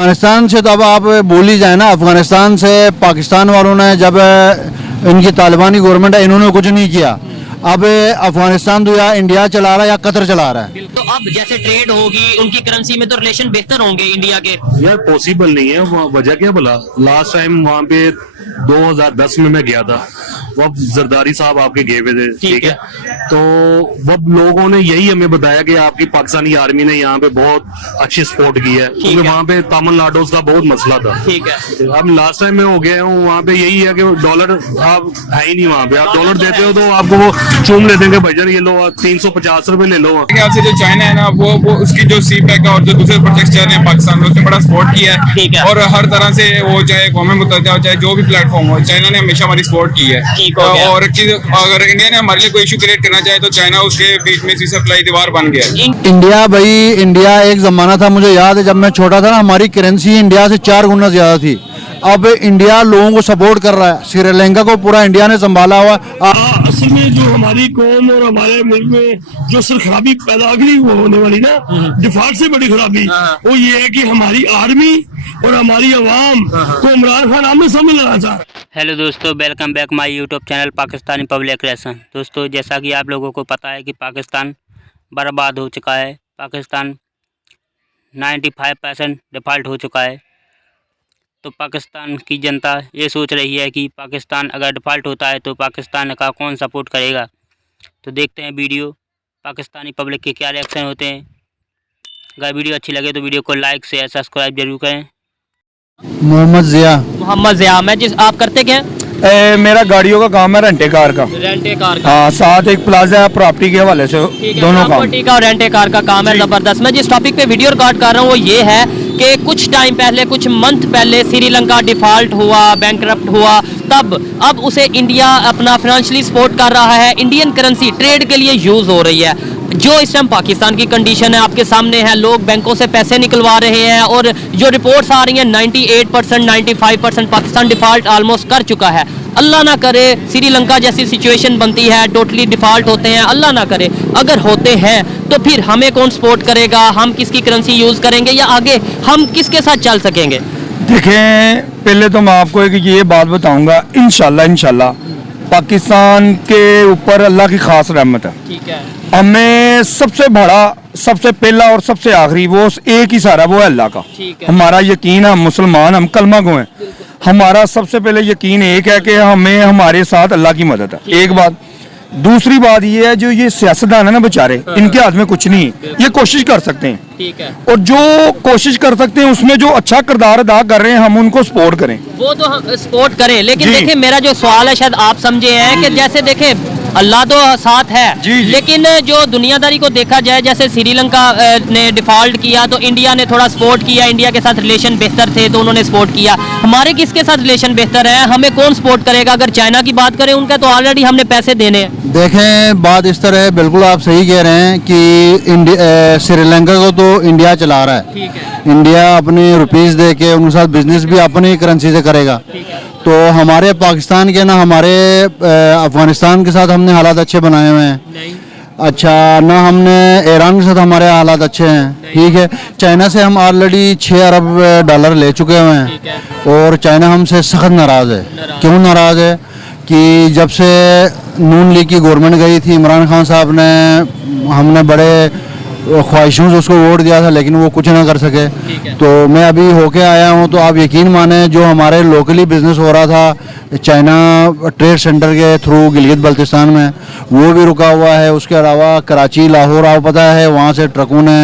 अफगानिस्तान से तो अब आप बोल ही जाए ना, अफगानिस्तान से पाकिस्तान वालों ने जब इनकी तालिबानी गवर्नमेंट है इन्होंने कुछ नहीं किया। अब अफगानिस्तान तो या इंडिया चला रहा है या कतर चला रहा है। तो अब जैसे ट्रेड होगी उनकी करेंसी में तो रिलेशन बेहतर होंगे इंडिया के। यार पॉसिबल नहीं है, वजह क्या बोला, लास्ट टाइम वहाँ पे 2010 में मैं गया था, वह जरदारी साहब आपके गए हुए थे, ठीक है। तो वह लोगों ने यही हमें बताया कि आपकी पाकिस्तानी आर्मी ने यहाँ पे बहुत अच्छी सपोर्ट की है, क्योंकि वहाँ पे तमिलनाडु का बहुत मसला था, ठीक है। अब लास्ट टाइम मैं हो गया हूँ वहाँ पे, यही है कि डॉलर आप है ही नहीं वहाँ पे, आप डॉलर देते हो तो आपको वो चूम लेते हैं, भाईजान ये लो 350 रुपए ले लो। से जो चाइना है ना वो उसकी जो सी पैक और जो दूसरे प्रोजेक्ट चल रहे हैं पाकिस्तान में उसने बड़ा सपोर्ट किया है, और हर तरह से वो चाहे कौम मुत्तहिदा हो चाहे जो भी प्लेटफॉर्म हो, चाइना ने हमेशा हमारी सपोर्ट की है। और अगर इंडिया ने हमारे लिए कोई इशू क्रिएट करना चाहे तो चाइना उसके बीच में सप्लाई दीवार बन गया। इंडिया भाई, इंडिया एक जमाना था, मुझे याद है जब मैं छोटा था ना, हमारी करेंसी इंडिया से 4 गुना ज्यादा थी। अब इंडिया लोगों को सपोर्ट कर रहा है, श्रीलंका को पूरा इंडिया ने संभाला हुआ। असल में जो हमारी कौम और हमारे मुल्क में जो सर खराबी पैदा अगली होने वाली ना, डिफॉल्ट से बड़ी खराबी वो ये है कि हमारी आर्मी और हमारी अवाम को इमरान खान आमने सामने लगाना चाह रहा है। हेलो दोस्तों, welcome back my YouTube channel Pakistani public relation. दोस्तों, जैसा कि आप लोगों को पता है कि पाकिस्तान बर्बाद हो चुका है, पाकिस्तान 95% डिफ़ॉल्ट हो चुका है। तो पाकिस्तान की जनता ये सोच रही है कि पाकिस्तान अगर डिफ़ॉल्ट होता है तो पाकिस्तान का कौन सपोर्ट करेगा। तो देखते हैं वीडियो, पाकिस्तानी पब्लिक के क्या रिएक्शन होते हैं। अगर वीडियो अच्छी लगे तो वीडियो को लाइक शेयर सब्सक्राइब जरूर करें। मोहम्मद ज़िया, मैं जिस आप करते क्या? मेरा गाड़ियों का काम है, रेंटे कार का। रेंटे कार का? हाँ, साथ एक प्लाजा प्रॉपर्टी के हवाले से दोनों काम। प्रॉपर्टी का और रेंटे कार का काम है, जबरदस्त। मैं जिस टॉपिक पे वीडियो रिकॉर्ड कर रहा हूँ वो ये है कि कुछ टाइम पहले, कुछ मंथ पहले श्रीलंका डिफॉल्ट हुआ, बैंकरप्ट हुआ, तब अब उसे इंडिया अपना फाइनेंशियली सपोर्ट कर रहा है। इंडियन करेंसी ट्रेड के लिए यूज हो रही है। जो इस टाइम पाकिस्तान की कंडीशन है आपके सामने है, लोग बैंकों से पैसे निकलवा रहे हैं, और जो रिपोर्ट्स आ रही हैं 98% 95% पाकिस्तान डिफॉल्ट ऑलमोस्ट कर चुका है। अल्लाह ना करे श्रीलंका जैसी सिचुएशन बनती है, टोटली डिफॉल्ट होते हैं, अल्लाह ना करे। अगर होते हैं तो फिर हमें कौन सपोर्ट करेगा, हम किसकी करेंसी यूज करेंगे, या आगे हम किसके साथ चल सकेंगे? देखें, पहले तो मैं आपको एक ये बात बताऊंगा, इंशाल्लाह पाकिस्तान के ऊपर अल्लाह की खास रहमत है। ठीक है। हमें सबसे बड़ा, सबसे पहला और सबसे आखिरी वो एक ही सारा, वो है अल्लाह का। हमारा यकीन है, हम मुसलमान, हम कलमा गो हैं। हमारा सबसे पहले यकीन एक है कि हमें हमारे साथ अल्लाह की मदद है, एक बात। दूसरी बात ये है, जो ये सियासतदान है ना बेचारे, इनके हाथ में कुछ नहीं है, ये कोशिश कर सकते हैं, ठीक है। और जो कोशिश कर सकते हैं उसमें जो अच्छा किरदार अदा कर रहे हैं हम उनको सपोर्ट करें, वो तो हम सपोर्ट करें। लेकिन देखिए, मेरा जो सवाल है शायद आप समझे हैं कि जैसे देखे अल्लाह तो साथ है, लेकिन जो दुनियादारी को देखा जाए, जैसे श्रीलंका ने डिफॉल्ट किया तो इंडिया ने थोड़ा सपोर्ट किया, इंडिया के साथ रिलेशन बेहतर थे तो उन्होंने सपोर्ट किया। हमारे किसके साथ रिलेशन बेहतर है, हमें कौन सपोर्ट करेगा? अगर चाइना की बात करें, उनका तो ऑलरेडी हमने पैसे देने हैं। देखें, बात इस तरह है, बिल्कुल आप सही कह रहे हैं कि श्रीलंका को तो इंडिया चला रहा है, ठीक है। इंडिया अपनी रुपीस दे के उनके साथ बिजनेस भी अपनी करेंसी से करेगा। तो हमारे पाकिस्तान के ना, हमारे अफगानिस्तान के साथ हमने हालात अच्छे बनाए हुए हैं, नहीं। अच्छा ना, हमने ईरान के साथ हमारे हालात अच्छे हैं, ठीक है। चाइना से हम ऑलरेडी 6 अरब डॉलर ले चुके हुए हैं, और चाइना हमसे सख्त नाराज़ है। क्यों नाराज़ है? कि जब से नून लीग की गवर्नमेंट गई थी, इमरान खान साहब ने, हमने बड़े ख्वाहिशों से उसको वोट दिया था, लेकिन वो कुछ ना कर सके। तो मैं अभी होके आया हूँ, तो आप यकीन माने जो हमारे लोकली बिजनेस हो रहा था चाइना ट्रेड सेंटर के थ्रू गिलगित बल्तिस्तान में, वो भी रुका हुआ है। उसके अलावा कराची, लाहौर, आप पता है वहाँ से ट्रकों ने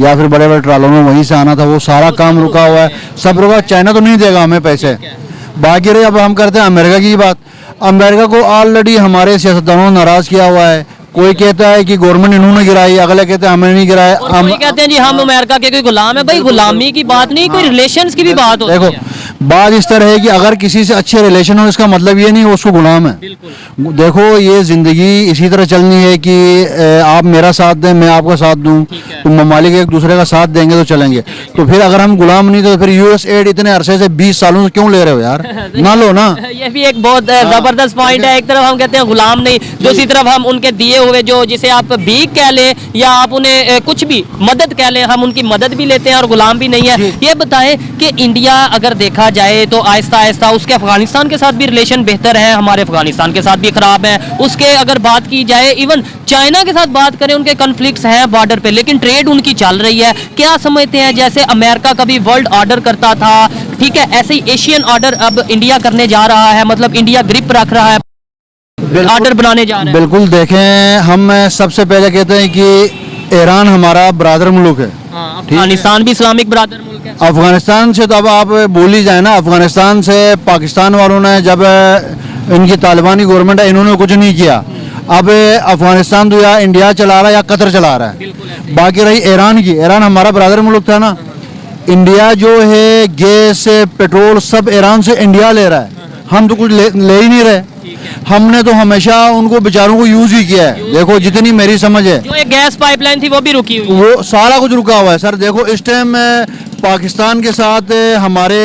या फिर बड़े बड़े ट्रालों में वहीं से आना था, वो सारा काम रुका हुआ है, सब रुका। चाइना तो नहीं देगा हमें पैसे। बाकी रही, अब हम करते हैं अमेरिका की बात। अमेरिका को ऑलरेडी हमारे सियासतदानों ने नाराज़ किया हुआ है। कोई कहता है कि गवर्नमेंट इन्होंने गिराई, अगले कहते हैं हमने नहीं गिराया। कोई कहते हैं जी हम अमेरिका के कोई गुलाम है। भाई, गुलामी की बात नहीं, कोई रिलेशंस की भी बात होती है। देखो, बात इस तरह है कि अगर किसी से अच्छे रिलेशन हो इसका मतलब ये नहीं वो उसको गुलाम है। देखो ये ज़िंदगी इसी तरह चलनी है कि आप मेरा साथ दें मैं आपका साथ दूं, तो ममालिक एक दूसरे का साथ देंगे तो चलेंगे। तो फिर अगर हम गुलाम नहीं तो फिर यूएस एड इतने अरसे से 20 सालों से क्यों ले रहे हो यार, ना लो ना। ये भी एक बहुत जबरदस्त पॉइंट है। एक तरफ हम कहते हैं गुलाम नहीं, दूसरी तरफ हम उनके दिए हुए जो जिसे आप भीख कह लें या आप उन्हें कुछ भी मदद कह लें, हम उनकी मदद भी लेते हैं और गुलाम भी नहीं है। ये बताएं कि इंडिया अगर देखा जाए तो आहिस्ता आहिस्ता उसके अफगानिस्तान के साथ भी रिलेशन बेहतर है, हमारे अफगानिस्तान के साथ भी खराब है। उसके अगर बात की जाए इवन चाइना के साथ बात करें, उनके कॉन्फ्लिक्ट्स हैं बॉर्डर पे, लेकिन ट्रेड उनकी चल रही है। क्या समझते हैं जैसे अमेरिका कभी वर्ल्ड ऑर्डर करता था, ठीक है, ऐसे ही एशियन ऑर्डर अब इंडिया करने जा रहा है, मतलब इंडिया ग्रिप रख रहा है, ऑर्डर बनाने जा रहा है। बिल्कुल देखें, हम सबसे पहले कहते हैं कि ईरान हमारा ब्रादर मुल्क है। अफगानिस्तान भी इस्लामिक ब्रादर मुल्क है। अफगानिस्तान से तो अब आप बोल ही जाए ना, अफगानिस्तान से पाकिस्तान वालों ने जब इनकी तालिबानी गवर्नमेंट है इन्होंने कुछ नहीं किया। अब अफगानिस्तान तो या इंडिया चला रहा है या कतर चला रहा है। बाकी रही ईरान की, ईरान हमारा ब्रादर मुल्क था ना। इंडिया जो है गैस पेट्रोल सब ईरान से इंडिया ले रहा है, हम तो कुछ ले ही नहीं रहे। हमने तो हमेशा उनको बेचारों को यूज ही किया है। देखो जितनी मेरी समझ है, जो एक गैस पाइपलाइन थी वो भी रुकी हुई है। वो सारा कुछ रुका हुआ है सर। देखो इस टाइम पाकिस्तान के साथ हमारे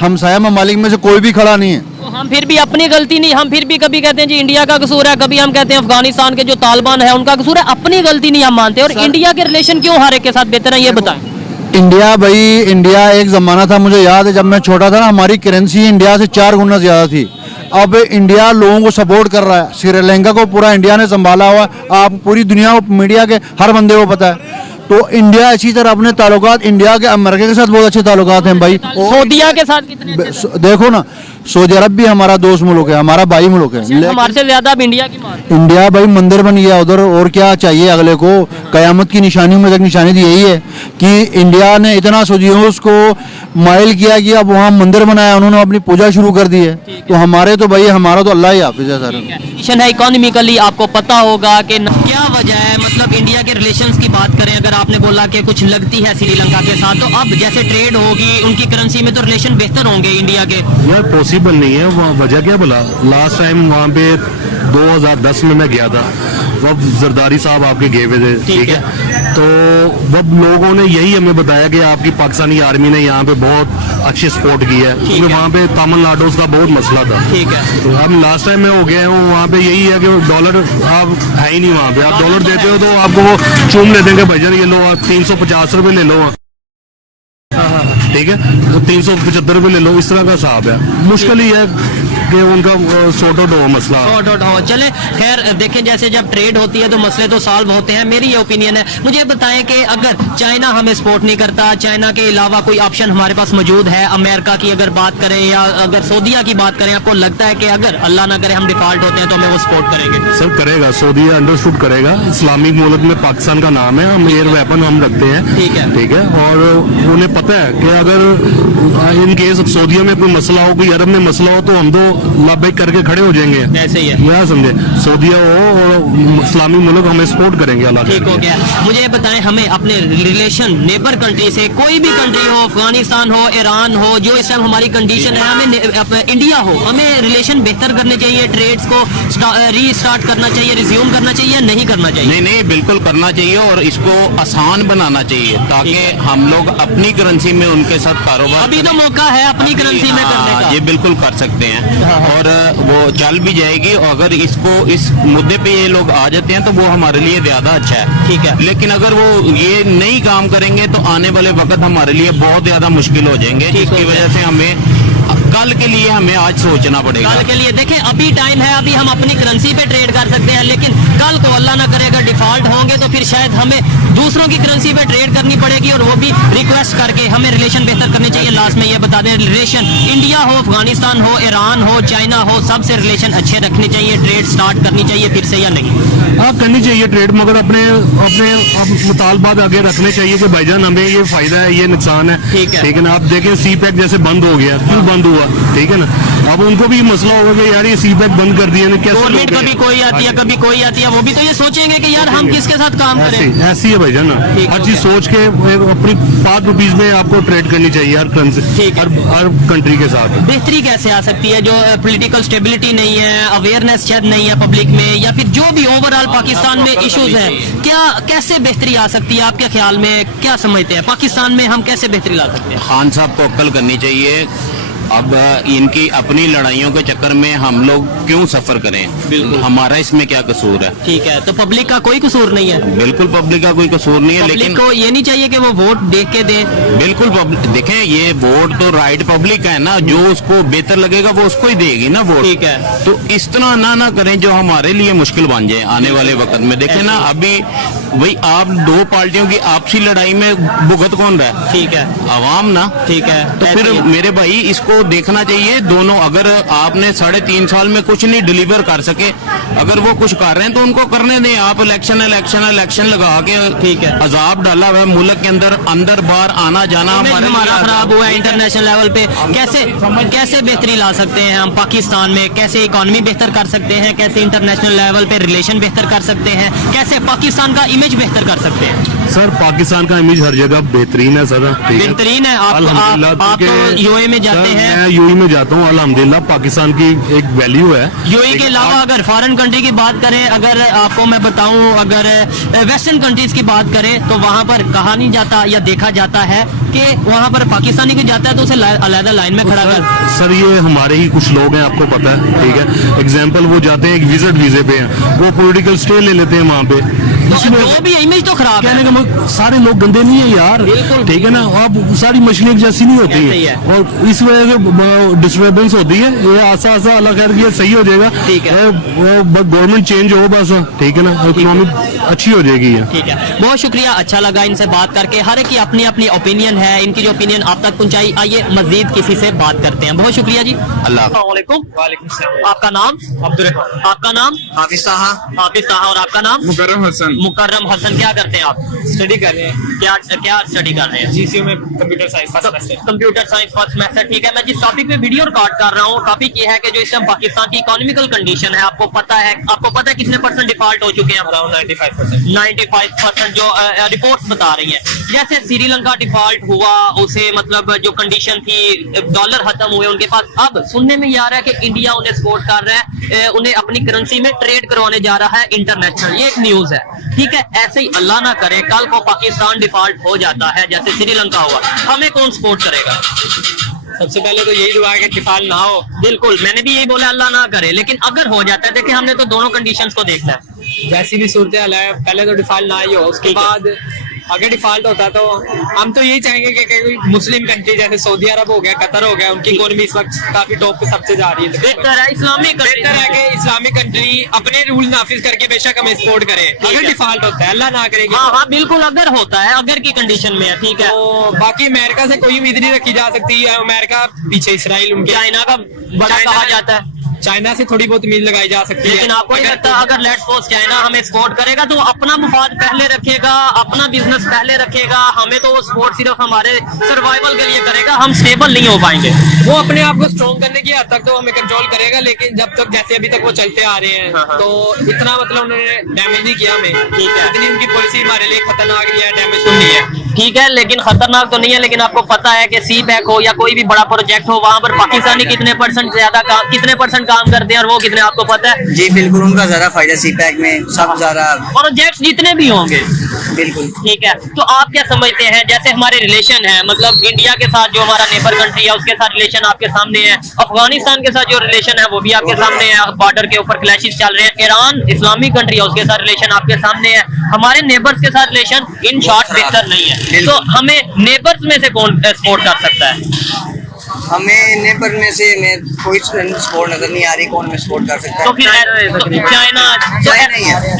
हमसाया ममालिक में से कोई भी खड़ा नहीं है। तो हम फिर भी अपनी गलती नहीं, हम फिर भी कभी कहते हैं जी इंडिया का कसूर है, कभी हम कहते हैं अफगानिस्तान के जो तालिबान है उनका कसूर है, अपनी गलती नहीं हम मानते। और इंडिया के रिलेशन क्यों हर एक के साथ बेहतर है ये बताएं। इंडिया भाई, इंडिया एक ज़माना था, मुझे याद है जब मैं छोटा था ना, हमारी करेंसी इंडिया से 4 गुना ज़्यादा थी। अब इंडिया लोगों को सपोर्ट कर रहा है, श्रीलंका को पूरा इंडिया ने संभाला हुआ। आप पूरी दुनिया को, मीडिया के हर बंदे को पता है। तो इंडिया इसी तरह अपने ताल्लुकात इंडिया के अमेरिका के साथ बहुत अच्छे ताल्लुकात हैं भाई। सऊदीया के साथ कितने अच्छे थे? देखो ना, सऊदी अरब भी हमारा दोस्त मुल्क है, हमारा भाई मुल्क है। हमारे से ज्यादा अब इंडिया की मार। इंडिया भाई मंदिर बन गया उधर, और क्या चाहिए अगले को। कयामत की निशानियों में से एक निशानी तो यही है कि इंडिया ने इतना सऊदियों को माइल किया कि अब वहाँ मंदिर बनाया, उन्होंने अपनी पूजा शुरू कर दी है। तो हमारे तो भाई हमारा तो अल्लाह ही हाफिज है सर। है इकोनॉमिकली आपको पता होगा कि क्या वजह है, मतलब इंडिया के रिलेशंस की बात करें, अगर आपने बोला कि कुछ लगती है श्रीलंका के साथ, तो अब जैसे ट्रेड होगी उनकी करेंसी में तो रिलेशन बेहतर होंगे इंडिया के। यार पॉसिबल नहीं है। वहाँ वजह क्या बोला, लास्ट टाइम वहाँ पे 2010 में मैं गया था, वह जरदारी साहब आपके गए हुए थे, ठीक है। तो वह लोगों ने यही हमें बताया कि आपकी पाकिस्तानी आर्मी ने यहाँ पे बहुत अच्छी सपोर्ट की है, क्योंकि वहाँ पे तमिलनाडु का बहुत मसला था, ठीक है। तो अब लास्ट टाइम मैं हो गया हूँ वहाँ पे, यही है कि डॉलर आप है ही नहीं वहाँ पे। आप डॉलर देते हो तो आपको वो चूम ले देंगे, भाईजान ये लो आप 350 रुपये ले लो, ठीक है, तो 375 रुपये ले लो। इस तरह का हिसाब है। मुश्किल ही है कि उनका सॉर्ट आउट हो मसला, सॉर्ट आउट हो। चले खैर देखें, जैसे जब ट्रेड होती है तो मसले तो सॉल्व होते हैं, मेरी ये ओपिनियन है। मुझे बताएं कि अगर चाइना हमें सपोर्ट नहीं करता, चाइना के अलावा कोई ऑप्शन हमारे पास मौजूद है, अमेरिका की अगर बात करें या अगर सऊदीया की बात करें, आपको लगता है कि अगर अल्लाह ना करे हम डिफॉल्ट होते हैं तो हमें वो सपोर्ट करेंगे? सर करेगा, सऊदी अंडरस्टूड करेगा। इस्लामिक मुल्क में पाकिस्तान का नाम है, हम एयर वेपन हम रखते हैं, ठीक है, ठीक है। और उन्हें पता है कि अगर इन केस सऊदीया में कोई मसला हो, कोई अरब में मसला हो, तो हम तो लाभेक करके खड़े हो जाएंगे। ऐसे ही है, क्या समझे, सऊदीया हो और इस्लामी मुल्क हमें सपोर्ट करेंगे, अल्लाह ठीक हो गया। मुझे ये बताएं, हमें अपने रिलेशन नेबर कंट्री से, कोई भी कंट्री हो, अफगानिस्तान हो, ईरान हो, जो इस टाइम हमारी कंडीशन है, हमें इंडिया हो, हमें रिलेशन बेहतर करने चाहिए, ट्रेड्स को रीस्टार्ट करना चाहिए, रिज्यूम करना चाहिए, नहीं करना चाहिए? नहीं नहीं, बिल्कुल करना चाहिए और इसको आसान बनाना चाहिए ताकि हम लोग अपनी करेंसी में उनके साथ कारोबार। अभी तो मौका है अपनी करेंसी में करने का। ये बिल्कुल कर सकते हैं और वो चल भी जाएगी। अगर इसको इस मुद्दे पे ये लोग आ जाते हैं तो वो हमारे लिए ज्यादा अच्छा है, ठीक है। लेकिन अगर वो ये नहीं काम करेंगे तो आने वाले वक्त हमारे लिए बहुत ज्यादा मुश्किल हो जाएंगे, जिसकी वजह से हमें कल के लिए हमें आज सोचना पड़ेगा। कल के लिए देखें, अभी टाइम है, अभी हम अपनी करेंसी पे ट्रेड कर सकते हैं, लेकिन कल को अल्लाह ना करेगा डिफॉल्ट होंगे तो फिर शायद हमें दूसरों की करेंसी पे ट्रेड करनी पड़ेगी, और वो भी रिक्वेस्ट करके। हमें रिलेशन बेहतर करने चाहिए। लास्ट में ये बता दें, रिलेशन इंडिया हो, अफगानिस्तान हो, ईरान हो, चाइना हो, सबसे रिलेशन अच्छे रखने चाहिए, ट्रेड स्टार्ट करनी चाहिए फिर से या नहीं? हाँ करनी चाहिए ट्रेड, मगर अपने अपने मुतालबात आगे रखने चाहिए कि भाईजान हमें ये फायदा है, ये नुकसान है, ठीक है। लेकिन आप देखें सी पैक जैसे बंद हो गया, क्यों बंद हुआ? होगा, ठीक है ना। अब उनको भी मसला होगा कि यार ये सी पैक बंद कर दिया, गवर्नमेंट कभी कोई आती है कभी कोई आती है, वो भी तो ये सोचेंगे कि यार हम किसके साथ काम करें। ऐसी है भाईजान ना, हर चीज सोच के अपनी ₹5 में आपको ट्रेड करनी चाहिए हर करेंसी, हर कंट्री के साथ। बेहतरी कैसे आ सकती है, जो पॉलिटिकल स्टेबिलिटी नहीं है, अवेयरनेस शायद नहीं है पब्लिक में, या फिर जो भी ओवरऑल पाकिस्तान में इश्यूज है, क्या कैसे बेहतरी आ सकती है आपके ख्याल में? क्या समझते हैं पाकिस्तान में हम कैसे बेहतरी ला सकते हैं? खान साहब को अक्ल करनी चाहिए। अब इनकी अपनी लड़ाइयों के चक्कर में हम लोग क्यों सफर करें? हमारा इसमें क्या कसूर है? ठीक है, तो पब्लिक का कोई कसूर नहीं है। बिल्कुल पब्लिक का कोई कसूर नहीं है, लेकिन को ये नहीं चाहिए कि वो वोट देख के दे। बिल्कुल देखें, ये वोट तो राइट पब्लिक का है ना, जो उसको बेहतर लगेगा वो उसको ही देगी ना वोट। ठीक है, तो इस तरह ना करें जो हमारे लिए मुश्किल बन जाए आने वाले वक्त में। देखें ना, अभी वही आप दो पार्टियों की आपसी लड़ाई में भुगत कौन रहा है? ठीक है, अवाम ना। ठीक है, तो फिर मेरे भाई इसको देखना चाहिए दोनों। अगर आपने 3.5 साल में कुछ नहीं डिलीवर कर सके, अगर वो कुछ कर रहे हैं तो उनको करने दें। आप इलेक्शन लगा के, ठीक है, अजाब डाला हुआ है मुल्क के अंदर बाहर आना जाना हमारा खराब हुआ है इंटरनेशनल लेवल पे। कैसे बेहतरी ला सकते हैं हम पाकिस्तान में? कैसे इकोनॉमी बेहतर कर सकते हैं? कैसे इंटरनेशनल लेवल पे रिलेशन बेहतर कर सकते हैं? कैसे पाकिस्तान का इमेज बेहतर कर सकते हैं? सर पाकिस्तान का इमेज हर जगह बेहतरीन है सर, बेहतरीन है। आप यूएई में जाते हैं? मैं यूएई में जाता हूँ, अल्हम्दुलिल्लाह पाकिस्तान की एक वैल्यू है। यूएई के अलावा अगर फॉरेन कंट्री की बात करें, अगर आपको मैं बताऊं, अगर वेस्टर्न कंट्रीज की बात करें तो वहां पर कहा नहीं जाता या देखा जाता है कि वहां पर पाकिस्तानी कोई जाता है तो उसे अलग लाइन में खड़ा कर। सर ये हमारे ही कुछ लोग हैं, आपको पता है, ठीक है। एग्जाम्पल वो जाते हैं एक विजिट वीजे पे हैं, वो पॉलिटिकल स्टे ले लेते हैं वहाँ पे। वो भी इमेज तो खराब कहने का मतलब सारे लोग गंदे नहीं है यार, ठीक है ना। अब सारी मछलियाँ जैसी नहीं होती है, और इस वजह से डिस्टर्बेंस होती है। ये आसा अल्लाह खैर ये सही हो जाएगा, ठीक है। गवर्नमेंट चेंज हो बस, ठीक है ना, इकोनॉमी अच्छी हो जाएगी। ठीक है, बहुत शुक्रिया, अच्छा लगा इनसे बात करके। हर एक की अपनी अपनी ओपिनियन है, इनकी जो ओपिनियन आप तक पहुंचाई। आइए मजीद किसी से बात करते हैं। बहुत शुक्रिया जी। अल्लाह। आपका नाम? अब्दुल रहमान। आपका नाम? हाफिज साहा। हाफिज साहा। और आपका नाम? मुकर्रम हसन। मुकर्रम हसन। क्या करते हैं आप? स्टडी कर रहे हैं। क्या स्टडी कर रहे हैं? जीसीयू में computer science first semester. Computer science first semester. ठीक है, मैं जिस टॉपिक पे वीडियो रिकॉर्ड कर रहा हूँ, टॉपिक ये है कि जो इस टाइम पाकिस्तान की इकोनॉमिकल कंडीशन है, आपको पता है कितने % डिफॉल्ट हो चुके हैं? अराउंड 95%। 95% जो रिपोर्ट्स बता रही है। जैसे श्रीलंका डिफॉल्ट हुआ, उसे मतलब जो कंडीशन थी, डॉलर खत्म हुए उनके पास। अब सुनने में ये आ रहा है कि इंडिया उन्हें सपोर्ट कर रहा है, उन्हें अपनी करेंसी में ट्रेड करवाने जा रहा है इंटरनेशनल। ये एक न्यूज है, ठीक है। ऐसे ही अल्लाह ना करे कल को पाकिस्तान डिफॉल्ट हो जाता है जैसे श्रीलंका हुआ, हमें कौन सपोर्ट करेगा? सबसे पहले तो यही दुआ है कि डिफॉल्ट ना हो। बिल्कुल, मैंने भी यही बोला, अल्लाह ना करे। लेकिन अगर हो जाता है, देखिए हमने तो दोनों कंडीशंस को देखना है। जैसी भी सूरत हाल है, पहले तो डिफॉल्ट ना ही हो, उसके बाद अगर डिफॉल्ट होता तो हम तो यही चाहेंगे कि कोई मुस्लिम कंट्री जैसे सऊदी अरब हो गया, कतर हो गया, उनकी इकोनॉमी इस वक्त काफी टॉप पे सबसे जा रही है। बेहतर है इस्लामिक बेहतर है कि इस्लामिक कंट्री अपने रूल नाफिज करके बेशक हमें सपोर्ट करे। अगर डिफॉल्ट होता है, अल्लाह ना करेगी। हाँ बिल्कुल, अगर होता है, अगर की कंडीशन में है, ठीक है। तो बाकी अमेरिका से कोई उम्मीद नहीं रखी जा सकती है। अमेरिका पीछे, इसराइल उनके, चाइना का बड़ा कहा जाता है, चाइना से थोड़ी बहुत उम्मीद लगाई जा सकती है। लेकिन आपको नहीं लगता अगर लेट्स सपोज चाइना हमें सपोर्ट करेगा तो अपना मुफाद पहले रखेगा, अपना बिजनेस पहले रखेगा, हमें तो वो सपोर्ट सिर्फ हमारे सर्वाइवल के लिए करेगा, हम स्टेबल नहीं हो पाएंगे। वो अपने आप को स्ट्रॉन्ग करने की हद तक तो हमें कंट्रोल करेगा, लेकिन जब तक जैसे अभी तक वो चलते आ रहे हैं, तो इतना मतलब उन्होंने डैमेज नहीं किया हमें। ठीक है, इतनी उनकी पॉलिसी हमारे लिए खतरनाक नहीं है, डैमेज तो नहीं है। ठीक है, लेकिन खतरनाक तो नहीं है। लेकिन आपको पता है कि सी पैक हो या कोई भी बड़ा प्रोजेक्ट हो, वहाँ पर पाकिस्तानी कितने % काम करते हैं और वो कितने, आपको पता है? जी बिल्कुल, उनका ज्यादा फायदा सी पैक में, सब ज्यादा प्रोजेक्ट्स जितने भी होंगे। बिल्कुल ठीक है, तो आप क्या समझते हैं, जैसे हमारे रिलेशन है, मतलब इंडिया के साथ जो हमारा नेबर कंट्री है उसके साथ रिलेशन आपके सामने है, अफगानिस्तान के साथ जो रिलेशन है वो भी आपके सामने है, बॉर्डर के ऊपर क्लैशेस चल रहे हैं, ईरान इस्लामिक कंट्री है उसके साथ रिलेशन आपके सामने है, हमारे नेबर्स के साथ रिलेशन इन शॉर्ट बेहतर नहीं है। तो हमें नेबर्स में से कौन सपोर्ट कर सकता है? हमें नेबर में से कोई सपोर्ट नजर नहीं आ रही, कौन में सपोर्ट कर सकता है? तो फिर चाइना।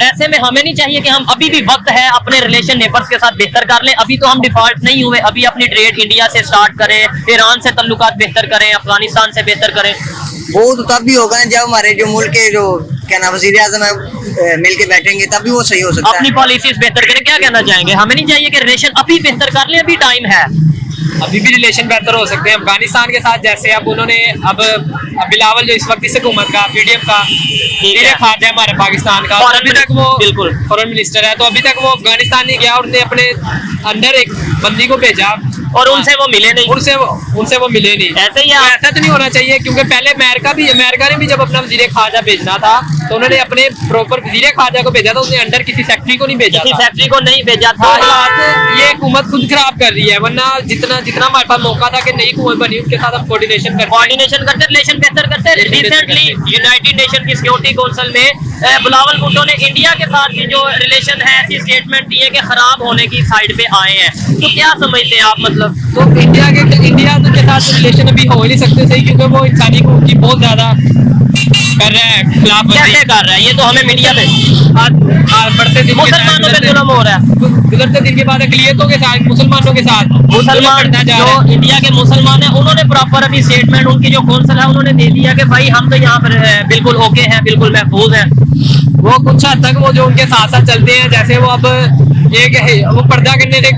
ऐसे में हमें नहीं चाहिए कि हम अभी भी वक्त है अपने रिलेशन नेबर्स के साथ बेहतर कर लें। अभी तो हम डिफॉल्ट नहीं हुए, अभी अपनी ट्रेड इंडिया से स्टार्ट करें, ईरान से तल्लुकात बेहतर करें, अफगानिस्तान से बेहतर करें। वो तो तब भी होगा जब हमारे जो मुल्क के जो क्या नाम वज़ीर आज़म है मिल के बैठेंगे, तभी वो सही हो सकता है। अपनी पॉलिसीज बेहतर करें। क्या कहना चाहेंगे? हमें नहीं चाहिए कि रिलेशन अभी बेहतर कर ले, अभी टाइम है। अभी भी रिलेशन बेहतर हो सकते हैं अफगानिस्तान के साथ, जैसे अब उन्होंने अब बिलावल जो इस वक्त इस हुकूमत का पीडीएम का खारजा हमारे पाकिस्तान का, अभी तक वो बिल्कुल फॉरेन मिनिस्टर है, तो अभी तक वो अफगानिस्तान नहीं गया और उन्होंने अपने अंदर एक बंदी को भेजा और उनसे वो मिले नहीं, उनसे वो मिले नहीं। ऐसे ही तो ऐसा तो नहीं होना चाहिए, क्योंकि पहले अमेरिका ने भी जब अपना वजीर खारजा भेजना था तो उन्होंने अपने प्रॉपर वजीर खारजा को भेजा था, उसने अंडर किसी सेक्रेटरी को नहीं भेजा था, फैक्ट्री को नहीं भेजा था। ये हुकूमत खुद खराब कर रही है, वरना जितना हमारे पास मौका था कि नई हुकूमत बनी उनके साथ हम कोऑर्डिनेशन करते रिलेशन बेहतर करते। रिसेंटली यूनाइटेड नेशन की सिक्योरिटी काउंसिल में बिलावल भुट्टो ने इंडिया के साथ की जो रिलेशन है ऐसी स्टेटमेंट दी है कि खराब होने की साइड पे आए हैं, तो क्या समझते हैं आप? मतलब तो इंडिया के साथ रिलेशन अभी हो ही नहीं सकते सही, क्योंकि वो इंसानी हकूक की बहुत ज्यादा कर रहा है, खिलाफ कैसे कर रहा है? ये तो हमें मीडिया में बढ़ते दिन मुसलमानों पे जुल्म हो रहा है, गुजरते दिन के बाद अकलियतों के साथ मुसलमानों के साथ मुसलमान जो इंडिया के मुसलमान हैं उन्होंने प्रॉपर अभी स्टेटमेंट उनकी जो काउंसिल है उन्होंने दे दिया कि भाई हम तो यहाँ पर बिल्कुल ओके हैं, बिल्कुल महफूज हैं। वो कुछ हद तक वो जो उनके साथ साथ चलते हैं, जैसे वो अब वो पर्दा करने से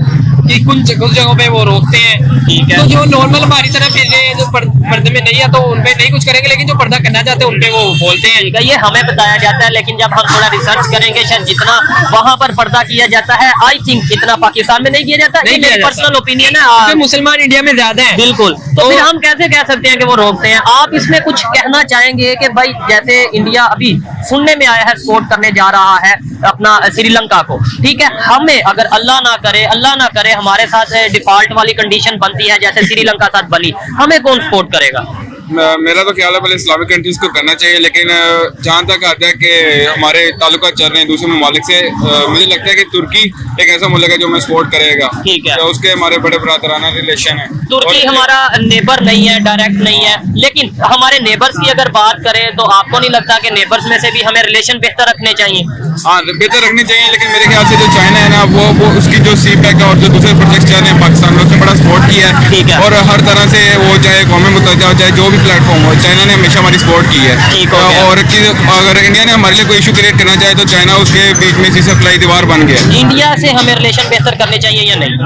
कि कुछ जगहों पे वो रोकते हैं, ठीक है, तो जो नॉर्मल हमारी तरह फिर रहे हैं जो पर्दे में नहीं है तो उनपे नहीं कुछ करेंगे, लेकिन जो पर्दा करना चाहते हैं उनपे वो बोलते हैं। ठीक है, ये हमें बताया जाता है, लेकिन जब हम थोड़ा रिसर्च करेंगे शायद जितना वहाँ पर पर्दा किया जाता है आई थिंक इतना पाकिस्तान में नहीं किया जाता। ये मेरी पर्सनल ओपिनियन है, मुसलमान इंडिया में ज्यादा है। बिल्कुल, तो फिर हम कैसे कह सकते हैं कि वो रोकते हैं? आप इसमें कुछ कहना चाहेंगे कि भाई जैसे इंडिया अभी सुनने में आया है सपोर्ट करने जा रहा है अपना श्रीलंका को, ठीक है, हमें अगर अल्लाह ना करे हमारे साथ डिफॉल्ट वाली कंडीशन बनती है जैसे श्रीलंका साथ बनी, हमें कौन सपोर्ट करेगा? मेरा तो ख्याल है पहले इस्लामिक कंट्रीज को करना चाहिए, लेकिन जहाँ तक आता है कि हमारे ताल्लुकात चल रहे हैं दूसरे ममालिक से, मुझे लगता है कि तुर्की एक ऐसा मुल्क है जो हमें सपोर्ट करेगा, ठीक है, तो उसके हमारे बड़े बरादराना रिलेशन है। तुर्की हमारा नेबर नहीं है, डायरेक्ट नहीं है, लेकिन हमारे नेबर्स की अगर बात करें तो आपको नहीं लगता कि नेबर्स में से भी हमें रिलेशन बेहतर रखने चाहिए? हाँ, बेहतर रखने चाहिए, लेकिन मेरे ख्याल से जो चाइना है ना वो उसकी जो CPEC और जो दूसरे प्रोजेक्ट चल रहे हैं पाकिस्तान में उसने बड़ा सपोर्ट किया है, ठीक है, और हर तरह से वो चाहे कौम मुत्तहिदा हो चाहे जो भी प्लेटफॉर्म हो, चाइना ने हमेशा हमारी सपोर्ट की है। और अगर इंडिया ने हमारे लिए कोई इशू क्रिएट करना चाहे तो चाइना उसके बीच में सी सप्लाई दीवार बन गया। इंडिया से हमें रिलेशन बेहतर करने चाहिए या नहीं?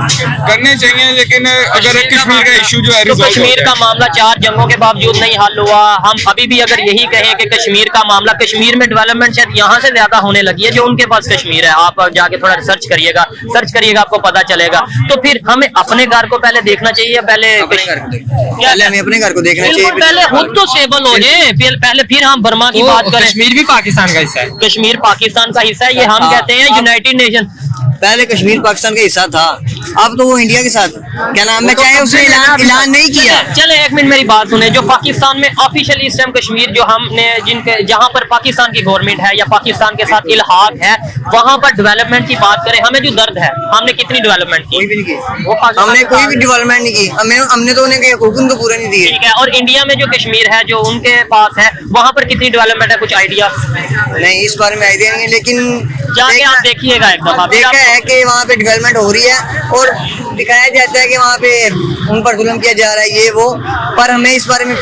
करने चाहिए, लेकिन अगर कश्मीर का इशू जो है तो कश्मीर का मामला 4 जंगों के बावजूद नहीं हल हुआ, हम अभी भी अगर यही कहें कि कश्मीर का मामला, कश्मीर में डेवलपमेंट शायद यहाँ से ज्यादा होने लगी है जो उनके पास कश्मीर है। आप जाके थोड़ा सर्च करिएगा आपको पता चलेगा। तो फिर हमें अपने घर को पहले देखना चाहिए, पहले हमें अपने घर को देखना चाहिए, पहले खुद तो स्टेबल हो जाए, पहले फिर हम बर्मा की बात करें। कश्मीर भी पाकिस्तान का हिस्सा है, कश्मीर पाकिस्तान का हिस्सा है, ये हम कहते हैं यूनाइटेड नेशन। पहले कश्मीर पाकिस्तान का हिस्सा था, अब तो वो इंडिया के साथ क्या नाम है, चाहे उसने ऐलान नहीं किया। चले एक मिनट मेरी बात सुने, जो पाकिस्तान में ऑफिशियली इस टाइम कश्मीर जो हमने जहाँ पर पाकिस्तान की गवर्नमेंट है या पाकिस्तान के साथ इल्हाक है, वहाँ पर डेवलपमेंट की बात करें, हमें जो दर्द है, हमने कितनी डेवलपमेंट की? कोई भी नहीं की, हमने कोई भी डेवलपमेंट नहीं की, हमने तो उन्हें हुक्म तो पूरा नहीं दिए। ठीक है, और इंडिया में जो कश्मीर है जो उनके पास है, वहाँ पर कितनी डेवलपमेंट है? कुछ आइडिया नहीं, इस बारे में आइडिया नहीं है, लेकिन जाके आप देखिएगा एक दफा, देखा है कि वहाँ पे डेवलपमेंट हो रही है और दिखाया जाता है कि वहाँ पे उन पर जुल्म किया जा रहा है ये वो, पर हमें इस बारे में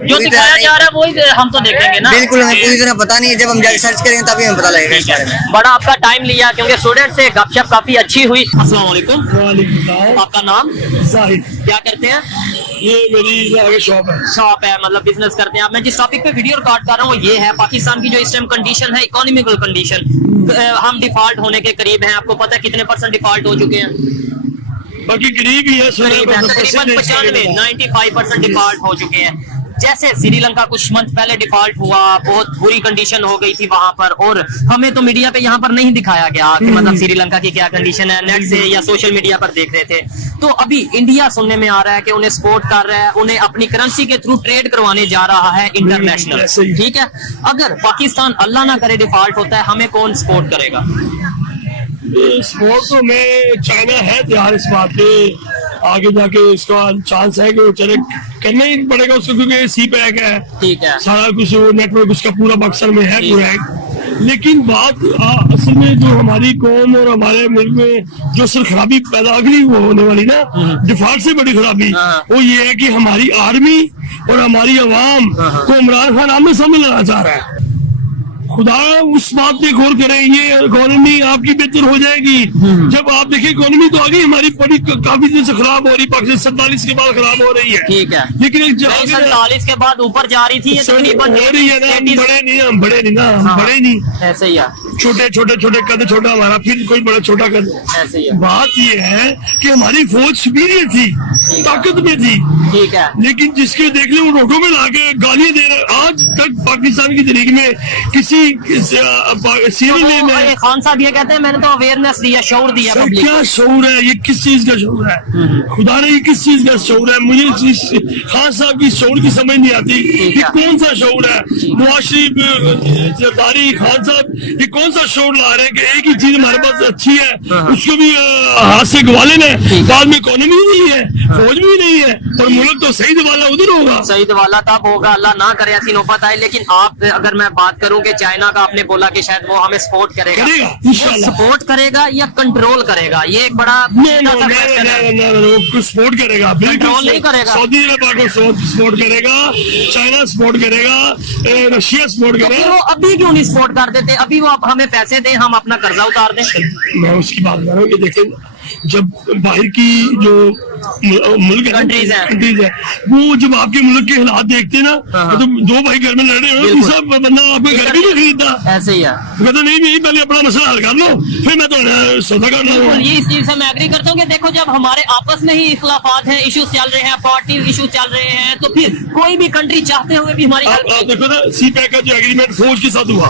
जो दिखाया जा रहा है वही हम तो देखेंगे ना। बिल्कुल, हमें पूरी तरह पता नहीं है, जब हम जाके सर्च करेंगे तभी हमें पता लगेगा इस बारे में। बड़ा आपका टाइम लिया क्योंकि स्टूडेंट से गपशप काफी अच्छी हुई। अस्सलाम वालेकुम। आपका नाम? जाहिद। क्या करते हैं? ये मेरी शॉप है, मतलब बिजनेस करते हैं आप। मैं जिस टॉपिक पे वीडियो रिकॉर्ड कर रहा हूँ वो ये है पाकिस्तान की जो इस टाइम कंडीशन है, इकोनॉमिकल कंडीशन, हम डिफॉल्ट होने के करीब हैं। आपको पता है कितने % डिफॉल्ट हो चुके हैं? बाकी करीब ही है, तकरीबन 95% डिफॉल्ट हो चुके हैं। जैसे श्रीलंका कुछ मंथ पहले डिफॉल्ट हुआ, बहुत बुरी कंडीशन हो गई थी वहां पर, और हमें तो मीडिया पे यहाँ पर नहीं दिखाया गया कि मतलब श्रीलंका की क्या कंडीशन है, नेट से या सोशल मीडिया पर देख रहे थे। तो अभी इंडिया सुनने में आ रहा है कि उन्हें सपोर्ट कर रहा है, उन्हें अपनी करेंसी के थ्रू ट्रेड करवाने जा रहा है इंटरनेशनल, ठीक है। अगर पाकिस्तान अल्लाह ना करे डिफॉल्ट होता है, हमें कौन सपोर्ट करेगा? स्पोर्ट तो में चाइना है तैयार इस बात पे, आगे जाके इसका चांस है कि वो चले, करना ही पड़ेगा उसको, क्योंकि CPEC है, ठीक है, सारा कुछ नेटवर्क उसका पूरा पाकिस्तान में है पूरा है। लेकिन बात असल में जो हमारी कौम और हमारे मुल्क में जो सिर्फ खराबी पैदा अगली वो होने वाली ना, डिफॉल्ट से बड़ी खराबी वो ये है कि हमारी आर्मी और हमारी अवाम को इमरान खान आमने सामने लगा जा रहा है। खुदा उस बात पे गौर करे, ये इकोनॉमी आपकी बेहतर हो जाएगी जब आप देखिए इकोनॉमी तो आगे हमारी बड़ी काफी दिन से खराब हो रही, पाकिस्तान 47 के बाद खराब हो रही है। ठीक है, लेकिन 47 के बाद ऊपर जा रही थी, ये तकरीबन हो रही है ना, हम बड़े नहीं, हम बड़े नहीं ना, हम बड़े नहीं, ऐसे ही है, छोटे छोटे छोटे कद छोटा हमारा, फिर कोई बड़ा छोटा कद। ऐसे ही है। बात ये है कि हमारी फौज सुपीरियर थी, ताकत में थी, ठीक है, लेकिन जिसके देख ले वो रोडों में लाके गालियां दे रहे। आज तक पाकिस्तान की तारीख में किसी सीरियल में खान साहब ये कहते हैं मैंने तो अवेयरनेस दिया, शऊर दिया सर, पब्लिक। क्या शऊर है ये, किस चीज का शऊर है? खुदा ने ये किस चीज का शऊर है? मुझे खान साहब की शऊर की समझ नहीं आती, ये कौन सा शऊर है? नवाज शरीफ, जरदारी, खान साहब ये कौन सा शऊर ला रहे हैं कि एक ही चीज हमारे पास अच्छी है उसको भी हाथ से गवा लेना है, बाद में इकोनॉमी नहीं है, फौज भी नहीं है, और मुल्क तो सही वाला उधर होगा। सही वाला तब होगा, अल्लाह ना करे ऐसी नौबत आए। लेकिन आप अगर मैं बात करूं कि चाइना का आपने बोला कि शायद वो हमें सपोर्ट करेगा, सपोर्ट करेगा या कंट्रोल करेगा, ये एक बड़ा सपोर्ट करेगा, कंट्रोल नहीं करेगा। सऊदी अरब को सपोर्ट करेगा, चाइना सपोर्ट करेगा, रशिया सपोर्ट तो करेगा। वो अभी क्यों नहीं सपोर्ट कर देते? अभी वो हमें पैसे दें, हम अपना कर्जा उतार दें। मैं उसकी बात कर रहा हूँ कि देखें, जब बाहर की जो मुल्क है, कंट्रीज है, वो जब आपके मुल्क के हालात देखते हैं ना, तो दो भाई घर में लड़ रहे हो, तीसरा बंदा आपके घर भी नहीं खरीदता। ऐसे ही है, कहता नहीं नहीं पहले अपना मसला हल कर लो, फिर मैं तो सौदा कर लूंगा। ये इस चीज से मैं एग्री करता हूँ कि देखो जब हमारे आपस में ही इख्लाफात हैं, इश्यूज चल रहे हैं, पार्टी इशू चल रहे हैं, तो फिर कोई भी कंट्री चाहते हुए भी हमारी आप देखो ना, CPEC का जो एग्रीमेंट फौज के साथ हुआ,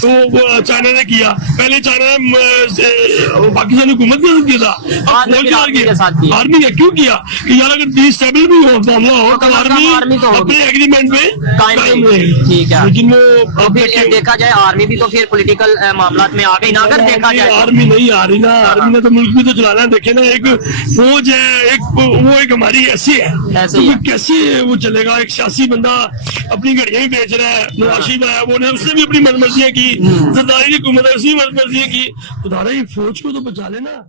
तो वो चाइना ने किया, पहले चाइना ने पाकिस्तान हुकूमत के साथ किया था, आर्मी ने क्यों किया कि यार अगर डिस्टेबल भी हो मामला हो तो आर्मी तो अपने एग्रीमेंट में कायम रहेगी। ठीक है, लेकिन वो अब देखा जाए आर्मी भी तो फिर पॉलिटिकल मामला में आ गई ना, अगर देखा जाए आर्मी नहीं आ रही ना, आर्मी ने तो मुल्क भी तो चलाना है। देखे ना, एक फौज है, एक हमारी ऐसी है, तो कैसे वो चलेगा? एक सियासी बंदा अपनी घड़ियां भी बेच रहा है, नवाज शरीफ आया, वो उसने भी अपनी मनमर्जियां की, जरदारी की हुकूमत है उसने मनमर्जियां की, तो दादा ये फौज को तो बचा लेना।